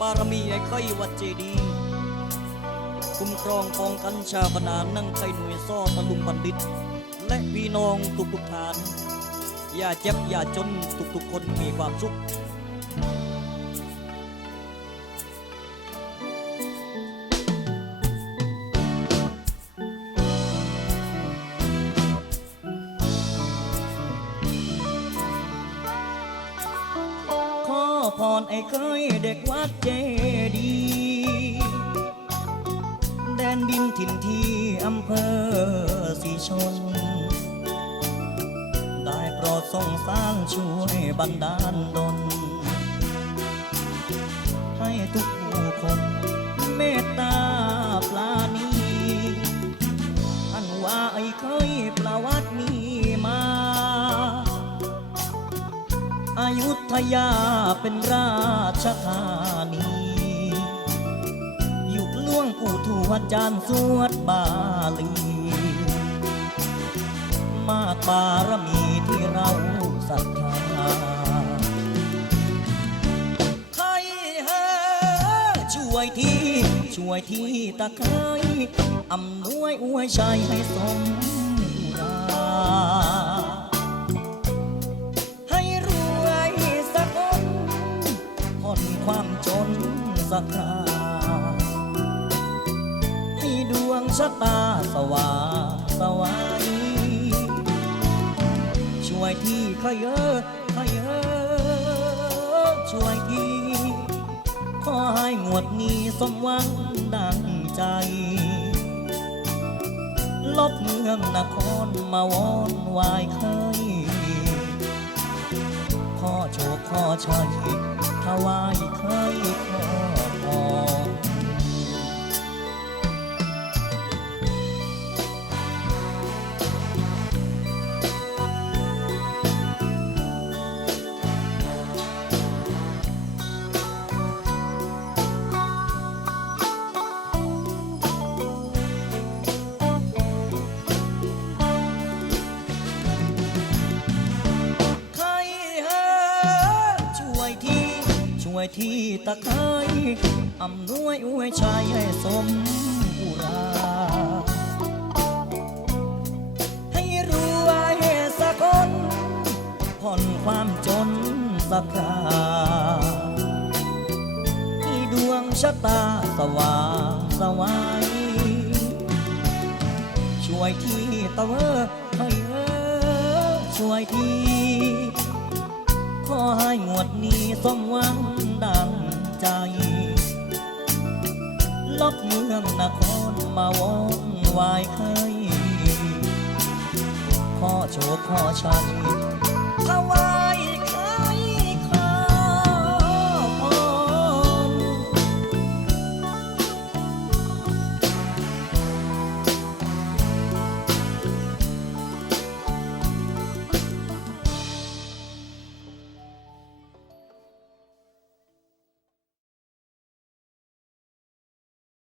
บารมีไอ้ไข่วัดเจดีย์คุ้มครองป้องกันชาบนานนั่งไข่หน่วยซ่อตะลุมบัณฑิต และพี่น้องทุกทุกๆทาน อย่าเจ็บอย่าจนทุกทุกคนมีความสุข รไอ้เคยเด็กวัดเจดีย์แดนดินถิ่นที่อำเภอสีชน ได้โปรดทรงสร้างช่วยบันดาลดลให้ทุกผู้คนเมตตาปลานีอันว่าไอ้เคยประวัติมี ยุทยาเป็นราชธานีอยู่ล่วงปู่ทวดจานสวดบาลี มากบารมีที่เราศรัทธาใครเฮช่วยทีช่วยทีตะไคร้อำนวยอวยชัยให้สมรา ครา ให้ดวงชะตาสว่างสวัยช่วยที่ขยเอขยเอช่วยที่ ขอให้งวดนี้สมหวังดังใจ ลบเมืองนครมาวอนวายเคยขอโชคขอชัยถวายเคยขอ วยที่ตะไคร้อำนวยอวยชัยให้สมอุราให้รวยสักคนผ่อนความจนสักคราให้ดวงชะตาสว่างสวัยช่วยที่ตะเวอให้เออช่วยที่ ขอให้งวดนี้สมหวังดังใจ ลบเมืองนครมาวอนวายเคยขอโชคขอชัยถวา